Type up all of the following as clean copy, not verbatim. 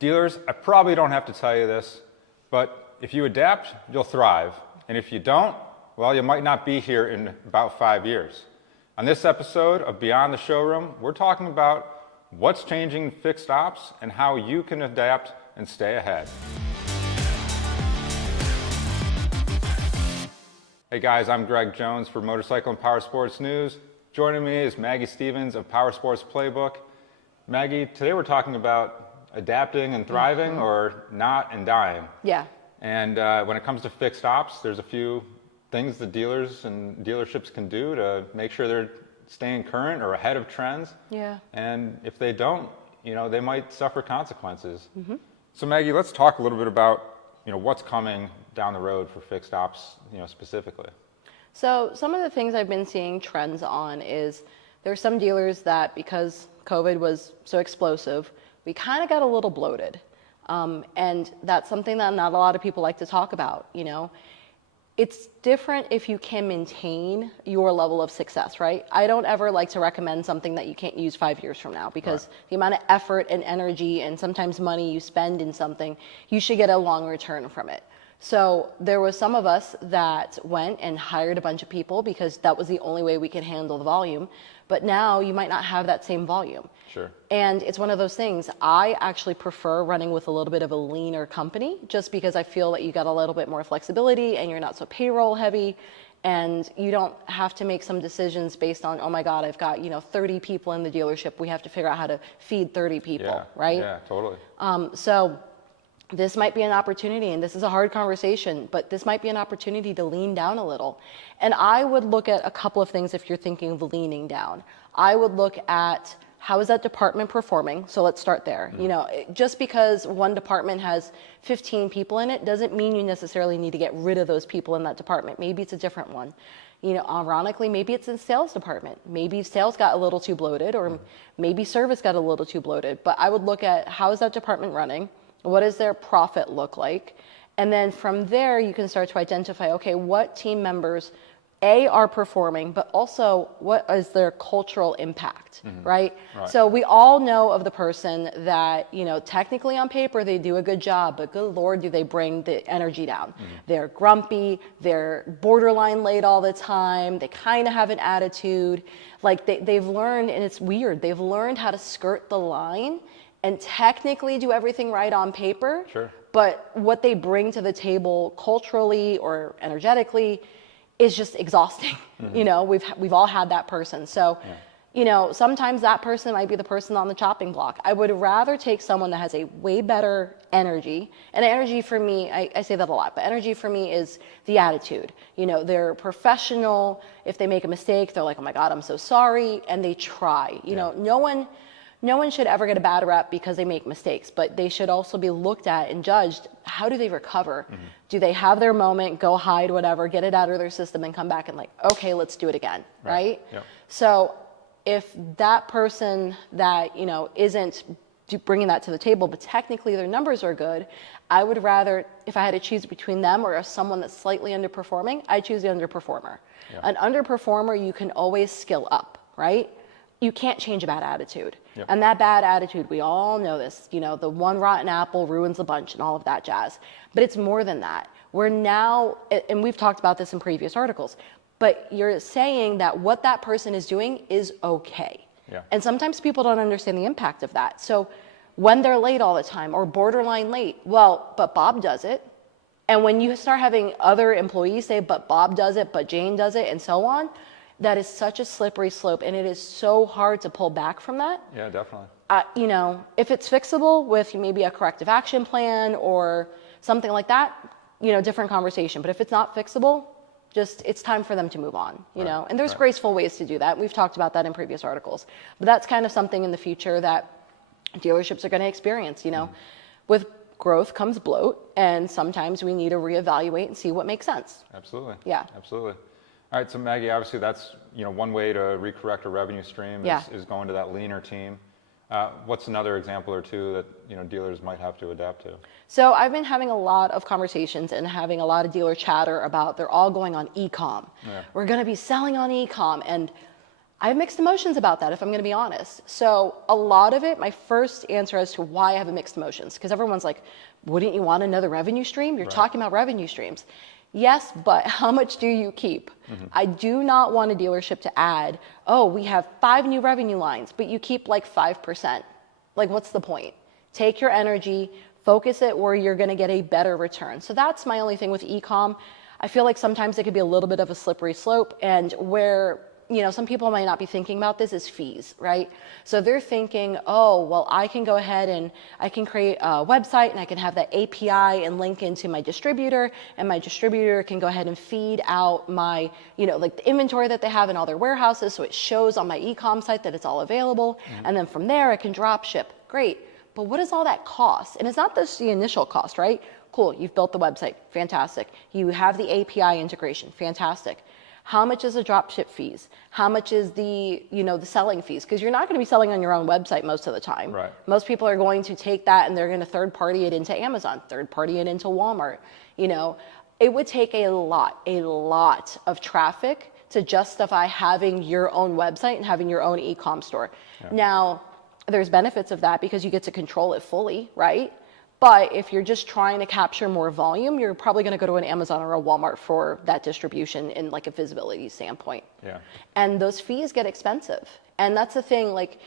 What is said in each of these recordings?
Dealers, I probably don't have to tell you this, but if you adapt, you'll thrive. And if you don't, well, you might not be here in about 5 years. On this episode of Beyond the Showroom, we're talking about what's changing in fixed ops and how you can adapt and stay ahead. Hey guys, I'm Greg Jones for Motorcycle and Powersports News. Joining me is Maggie Stevens of Powersports Playbook. Maggie, today we're talking about adapting and thriving or not and dying. Yeah. And when it comes to fixed ops, there's a few things the dealers and dealerships can do to make sure they're staying current or ahead of trends. Yeah. And if they don't, they might suffer consequences. So Maggie, let's talk a little bit about what's coming down the road for fixed ops, specifically. So some of the things I've been seeing trends on is there's some dealers that, because COVID was so explosive, we kind of got a little bloated. And that's something that not a lot of people like to talk about, It's different if you can maintain your level of success, right? I don't ever like to recommend something that you can't use 5 years from now, because the amount of effort and energy and sometimes money you spend in something, you should get a long return from it. So there was some of us that went and hired a bunch of people because that was the only way we could handle the volume. But now you might not have that same volume. Sure. And it's one of those things. I actually prefer running with a little bit of a leaner company, just because I feel that you got a little bit more flexibility and you're not so payroll heavy, and you don't have to make some decisions based on, oh my God, I've got 30 people in the dealership. We have to figure out how to feed 30 people, right? Yeah, totally. So this might be an opportunity, and this is a hard conversation, but this might be an opportunity to lean down a little. And I would look at a couple of things if you're thinking of leaning down. I would look at, how is that department performing? So let's start there. Just because one department has 15 people in it doesn't mean you necessarily need to get rid of those people in that department. Maybe it's a different one. Ironically, maybe it's in the sales department. Maybe sales got a little too bloated, or maybe service got a little too bloated. But I would look at, how is that department running? What does their profit look like? And then from there, you can start to identify, okay, what team members, are performing, but also what is their cultural impact, right? So we all know of the person that, technically on paper, they do a good job, but good Lord, do they bring the energy down. They're grumpy, they're borderline late all the time, they kind of have an attitude, like they've learned, and it's weird, they've learned how to skirt the line and technically do everything right on paper, but what they bring to the table culturally or energetically is just exhausting. We've all had that person. So, sometimes that person might be the person on the chopping block. I would rather take someone that has a way better energy. And energy for me, I say that a lot, but energy for me is the attitude. They're professional. If they make a mistake, they're like, oh my God, I'm so sorry. And they try. No one should ever get a bad rep because they make mistakes, but they should also be looked at and judged. How do they recover? Do they have their moment, go hide, whatever, get it out of their system and come back and okay, let's do it again, right? Yep. So if that person that, isn't bringing that to the table, but technically their numbers are good, I would rather, if I had to choose between them or someone that's slightly underperforming, I choose the underperformer. Yep. An underperformer, you can always skill up, right? You can't change a bad attitude. Yep. And that bad attitude, we all know this, the one rotten apple ruins the bunch and all of that jazz. But it's more than that. We're now, and we've talked about this in previous articles, but you're saying that what that person is doing is okay. Yeah. And sometimes people don't understand the impact of that. So when they're late all the time or borderline late, well, but Bob does it. And when you start having other employees say, but Bob does it, but Jane does it, and so on, that is such a slippery slope, and it is so hard to pull back from that. Yeah, definitely. If it's fixable with maybe a corrective action plan or something like that, different conversation. But if it's not fixable, it's time for them to move on, And there's graceful ways to do that. We've talked about that in previous articles. But that's kind of something in the future that dealerships are going to experience, With growth comes bloat, and sometimes we need to reevaluate and see what makes sense. Absolutely. Yeah. Absolutely. All right, so Maggie, obviously that's one way to recorrect a revenue stream is going to that leaner team. What's another example or two that dealers might have to adapt to? So I've been having a lot of conversations and having a lot of dealer chatter about they're all going on e-com. Yeah. We're going to be selling on e-com, and I have mixed emotions about that, if I'm going to be honest. So a lot of it, my first answer as to why I have mixed emotions, because everyone's like, wouldn't you want another revenue stream? You're talking about revenue streams. Yes, but how much do you keep? I do not want a dealership to add, oh, we have 5 new revenue lines, but you keep like 5%. Like, what's the point? Take your energy, focus it where you're going to get a better return. So that's my only thing with e-com. I feel like sometimes it could be a little bit of a slippery slope, and where some people might not be thinking about this is fees, right? So they're thinking, oh, well, I can go ahead and I can create a website and I can have that API and link into my distributor, and my distributor can go ahead and feed out my, like the inventory that they have in all their warehouses, so it shows on my e-com site that it's all available. And then from there, I can drop ship. Great. But what does all that cost? And it's not just the initial cost, right? Cool, you've built the website, fantastic. You have the API integration, fantastic. How much is the drop ship fees? How much is the, the selling fees? Because you're not going to be selling on your own website most of the time. Right. Most people are going to take that and they're going to third party it into Amazon, third party it into Walmart. It would take a lot of traffic to justify having your own website and having your own e-com store. Yeah. Now, there's benefits of that because you get to control it fully, right? But if you're just trying to capture more volume, you're probably going to go to an Amazon or a Walmart for that distribution in like a visibility standpoint. Yeah. And those fees get expensive. And that's the thing, like,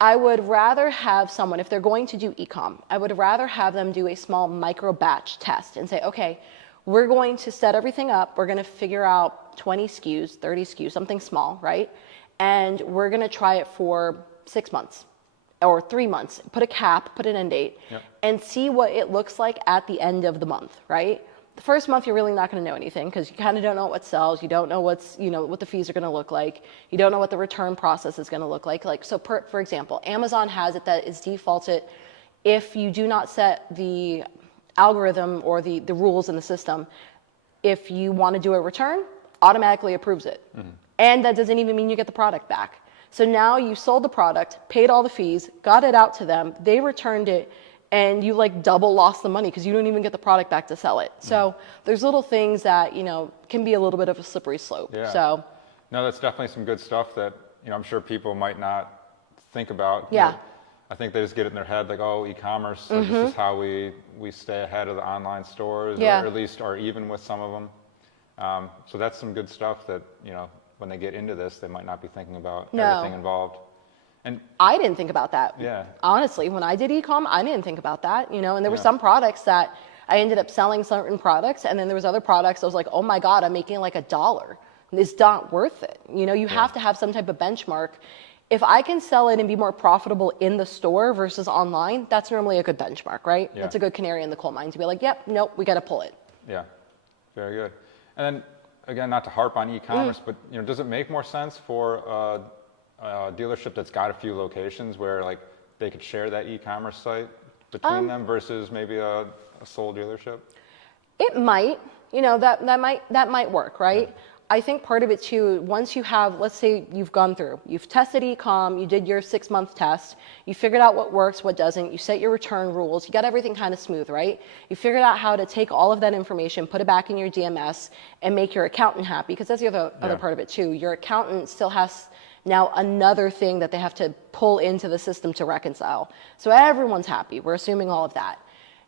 I would rather have someone, if they're going to do e-com, I would rather have them do a small micro batch test and say, okay, we're going to set everything up. We're going to figure out 20 SKUs, 30 SKUs, something small, right? And we're going to try it for 6 months. Or 3 months, put a cap, put an end date, and see what it looks like at the end of the month, right? The first month, you're really not going to know anything because you kind of don't know what sells. You don't know what the fees are going to look like. You don't know what the return process is going to look like. For example, Amazon has it that is defaulted if you do not set the algorithm or the rules in the system. If you want to do a return, automatically approves it. And that doesn't even mean you get the product back. So now you sold the product, paid all the fees, got it out to them, they returned it, and you like double lost the money because you don't even get the product back to sell it. So there's little things that, can be a little bit of a slippery slope. Yeah. So no, that's definitely some good stuff that, I'm sure people might not think about. Yeah. I think they just get it in their head like, oh, e-commerce, this is how we stay ahead of the online stores, or at least are even with some of them. So that's some good stuff that, when they get into this, they might not be thinking about everything involved. And I didn't think about that. Yeah. Honestly, when I did e-com, I didn't think about that, and there were some products that I ended up selling certain products, and then there was other products I was like, oh my God, I'm making like $1. It's not worth it. You have to have some type of benchmark. If I can sell it and be more profitable in the store versus online, that's normally a good benchmark, right? Yeah. That's a good canary in the coal mine to be like, yep, nope, we got to pull it. Yeah, very good. And then, again, not to harp on e-commerce, but does it make more sense for a dealership that's got a few locations where like they could share that e-commerce site between them versus maybe a sole dealership? It might, that might work, right? Yeah. I think part of it too, once you have, let's say you've gone through, you've tested e-com, you did your 6-month test, you figured out what works, what doesn't, you set your return rules, you got everything kind of smooth, right? You figured out how to take all of that information, put it back in your DMS, and make your accountant happy, because that's the other part of it too. Your accountant still has now another thing that they have to pull into the system to reconcile. So everyone's happy, we're assuming all of that.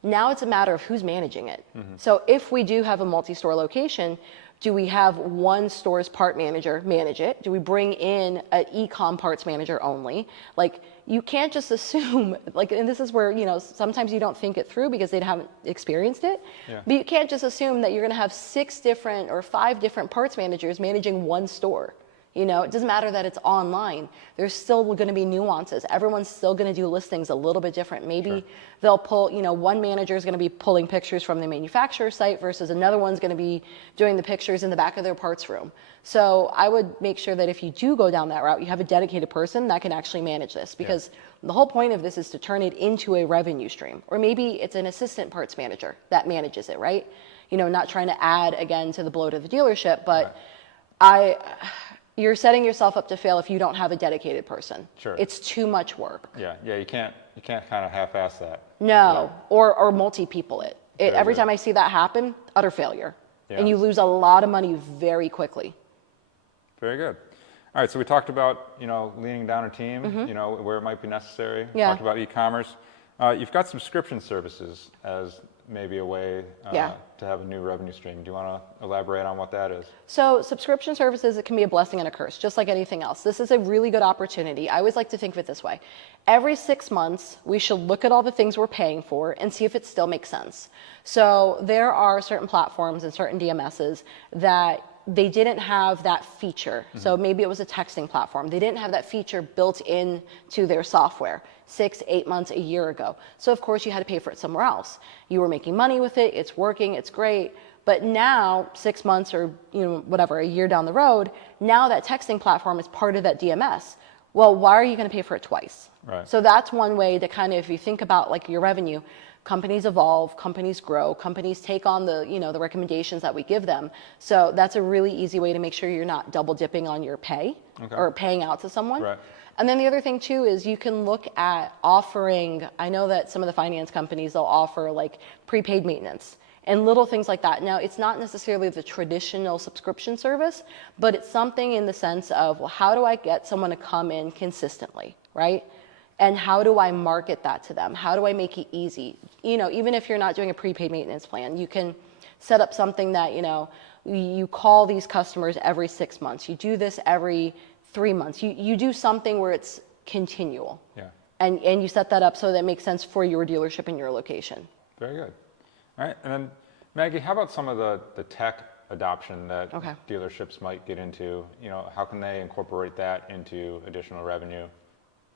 Now it's a matter of who's managing it. So if we do have a multi-store location, do we have one store's part manager manage it? Do we bring in an e-com parts manager only? Like, you can't just assume, and this is where, sometimes you don't think it through because they haven't experienced it. Yeah. But you can't just assume that you're going to have 6 different or 5 different parts managers managing one store. It doesn't matter that it's online. There's still going to be nuances. Everyone's still going to do listings a little bit different. Maybe they'll pull, one manager is going to be pulling pictures from the manufacturer's site versus another one's going to be doing the pictures in the back of their parts room. So I would make sure that if you do go down that route, you have a dedicated person that can actually manage this, because the whole point of this is to turn it into a revenue stream. Or maybe it's an assistant parts manager that manages it, right? Not trying to add again to the bloat of the dealership, but you're setting yourself up to fail if you don't have a dedicated person. Sure. It's too much work. Yeah, you can't kind of half-ass that. No, or multi-people it. Every time I see that happen, utter failure. Yeah. And you lose a lot of money very quickly. Very good. All right, so we talked about, leaning down a team, where it might be necessary. Yeah. Talked about e-commerce. You've got subscription services as maybe a way to have a new revenue stream. Do you want to elaborate on what that is? So subscription services, it can be a blessing and a curse, just like anything else. This is a really good opportunity. I always like to think of it this way. Every 6 months, we should look at all the things we're paying for and see if it still makes sense. So there are certain platforms and certain DMSs that they didn't have that feature. So maybe it was a texting platform. They didn't have that feature built into their software 6, 8 months, a year ago. So of course you had to pay for it somewhere else. You were making money with it, it's working, it's great. But now 6 months or whatever, a year down the road, now that texting platform is part of that DMS. Well, why are you going to pay for it twice? Right. So that's one way to kind of, if you think about like your revenue, companies evolve, companies grow, companies take on the, the recommendations that we give them. So that's a really easy way to make sure you're not double dipping on your pay or paying out to someone. Right. And then the other thing too is you can look at offering, I know that some of the finance companies, they'll offer like prepaid maintenance and little things like that. Now, it's not necessarily the traditional subscription service, but it's something in the sense of, well, how do I get someone to come in consistently, right? And how do I market that to them? How do I make it easy? Even if you're not doing a prepaid maintenance plan, you can set up something that, you call these customers every 6 months. You do this every 3 months. You do something where it's continual. Yeah. And you set that up so that it makes sense for your dealership and your location. Very good. All right, and then Maggie, how about some of the tech adoption that dealerships might get into? How can they incorporate that into additional revenue?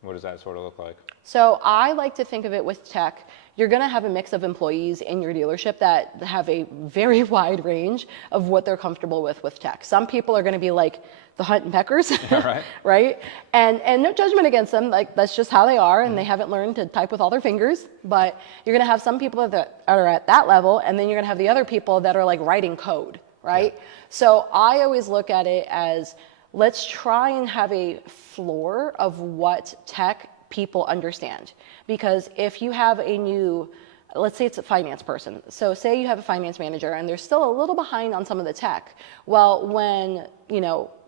What does that sort of look like? So I like to think of it with tech. You're going to have a mix of employees in your dealership that have a very wide range of what they're comfortable with tech. Some people are going to be like the Hunt and Peckers, right? Right? And no judgment against them. Like that's just how they are, and they haven't learned to type with all their fingers. But you're going to have some people that are at that level, and then you're going to have the other people that are like writing code, right? Yeah. So I always look at it as, let's try and have a floor of what tech people understand. Because if you have a new, let's say it's a finance person. So say you have a finance manager and they're still a little behind on some of the tech. Well, when,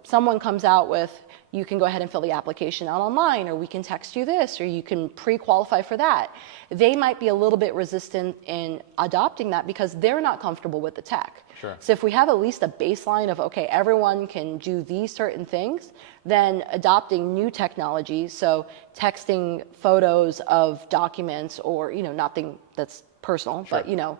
someone comes out with, you can go ahead and fill the application out online, or we can text you this, or you can pre-qualify for that. They might be a little bit resistant in adopting that because they're not comfortable with the tech. Sure. So if we have at least a baseline of, okay, everyone can do these certain things, then adopting new technology, so texting photos of documents or, nothing that's personal, sure. but,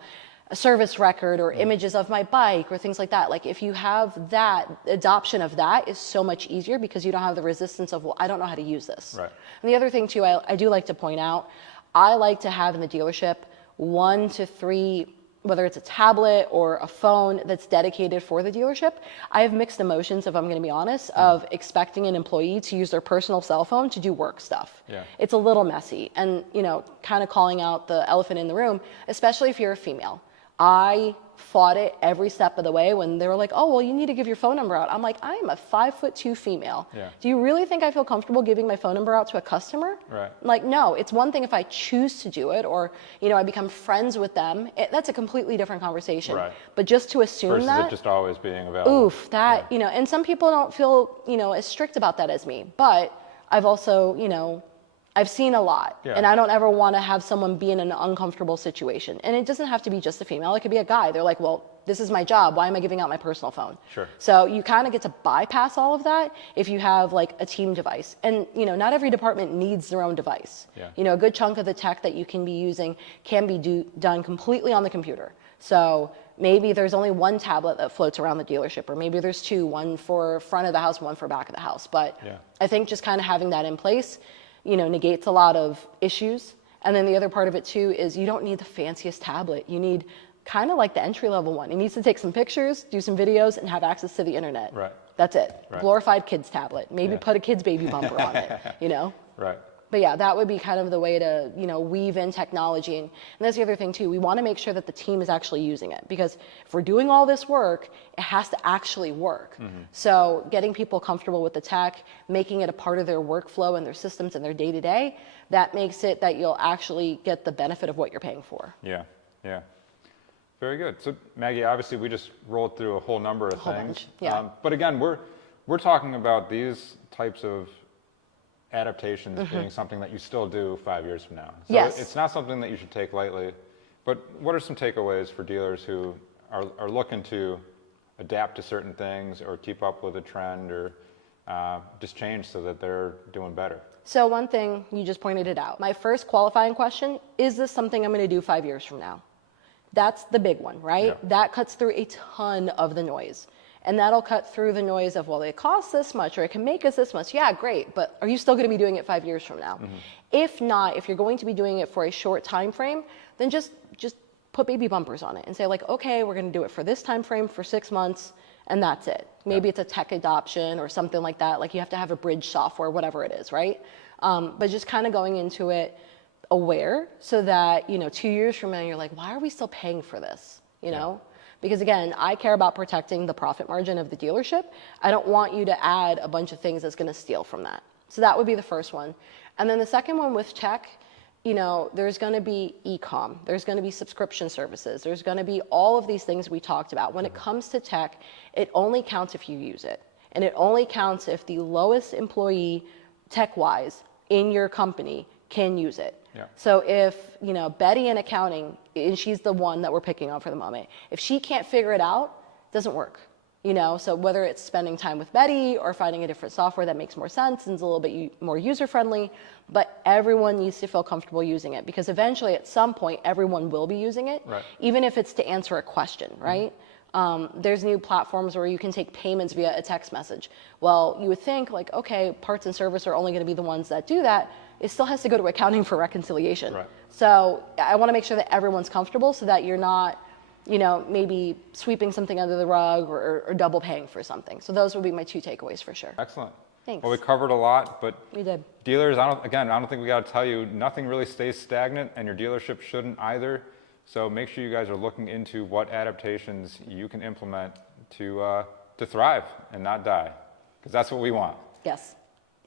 a service record or images of my bike or things like that. Like if you have that, adoption of that is so much easier because you don't have the resistance of, well, I don't know how to use this. Right. And the other thing too, I do like to point out, I like to have in the dealership 1 to 3, whether it's a tablet or a phone that's dedicated for the dealership. I have mixed emotions, if I'm going to be honest, of expecting an employee to use their personal cell phone to do work stuff. Yeah. It's a little messy, and kind of calling out the elephant in the room, especially if you're a female. I fought it every step of the way when they were like, oh, well, you need to give your phone number out. I'm like, I am a 5'2" female. Yeah. Do you really think I feel comfortable giving my phone number out to a customer? Right. Like, no, it's one thing if I choose to do it or, I become friends with them. That's a completely different conversation. Right. But just to assume versus that. It just always being available. Oof, that, and some people don't feel, as strict about that as me. But I've also, I've seen a lot, and I don't ever want to have someone be in an uncomfortable situation. And it doesn't have to be just a female. It could be a guy. They're like, well, this is my job. Why am I giving out my personal phone? Sure. So you kind of get to bypass all of that if you have like a team device. And, not every department needs their own device. Yeah. A good chunk of the tech that you can be using can be done completely on the computer. So maybe there's only one tablet that floats around the dealership, or maybe there's 2, one for front of the house, one for back of the house. But I think just kind of having that in place, negates a lot of issues. And then the other part of it too is you don't need the fanciest tablet. You need kind of like the entry-level one. It needs to take some pictures, do some videos, and have access to the internet. Right. That's it. Right. Glorified kid's tablet. Maybe put a kid's baby bumper on it, Right. But yeah, that would be kind of the way to, weave in technology. And that's the other thing too. We want to make sure that the team is actually using it, because if we're doing all this work, it has to actually work. Mm-hmm. So getting people comfortable with the tech, making it a part of their workflow and their systems and their day-to-day, that makes it that you'll actually get the benefit of what you're paying for. Yeah. Very good. So Maggie, obviously we just rolled through a whole number of things. Bunch. Yeah. But again, we're we're talking about these types of adaptations being something that you still do 5 years from now. So Yes. it's not something that you should take lightly. But what are some takeaways for dealers who are looking to adapt to certain things or keep up with a trend or just change so that they're doing better? So one thing, you just pointed it out. My first qualifying question, is this something I'm going to do 5 years from now? That's the big one, right? Yeah. That cuts through a ton of the noise. And that'll cut through the noise of, well, it costs this much or it can make us this much. Yeah, great. But are you still going to be doing it 5 years from now? If not, if you're going to be doing it for a short time frame, then just put baby bumpers on it and say like, okay, we're going to do it for this time frame for 6 months. And that's it. Maybe it's a tech adoption or something like that. Like you have to have a bridge software, whatever it is, right? But just kind of going into it aware so that, 2 years from now, you're like, why are we still paying for this? You know? Because again, I care about protecting the profit margin of the dealership. I don't want you to add a bunch of things that's going to steal from that. So that would be the first one. And then the second one with tech, there's going to be e-com, there's going to be subscription services, there's going to be all of these things we talked about. When it comes to tech, it only counts if you use it. And it only counts if the lowest employee tech-wise in your company can use it. Yeah. So if, Betty in accounting, and she's the one that we're picking on for the moment, if she can't figure it out, it doesn't work. So whether it's spending time with Betty or finding a different software that makes more sense and is a little bit more user-friendly, but everyone needs to feel comfortable using it because eventually at some point everyone will be using it, right. Even if it's to answer a question, right? There's new platforms where you can take payments via a text message. Well, you would think like, okay, parts and service are only going to be the ones that do that. It still has to go to accounting for reconciliation. Right. So I want to make sure that everyone's comfortable so that you're not maybe sweeping something under the rug or double paying for something. So those would be my 2 takeaways for sure. Excellent. Thanks. Well, we covered a lot, but We did. dealers, I don't think we got to tell you, nothing really stays stagnant, and your dealership shouldn't either. So make sure you guys are looking into what adaptations you can implement to thrive and not die, because that's what we want. Yes.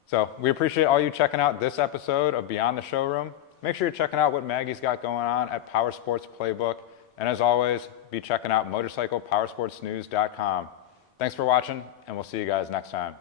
So we appreciate all you checking out this episode of Beyond the Showroom. Make sure you're checking out what Maggie's got going on at Powersports Playbook. And as always, be checking out motorcyclepowersportsnews.com. Thanks for watching, and we'll see you guys next time.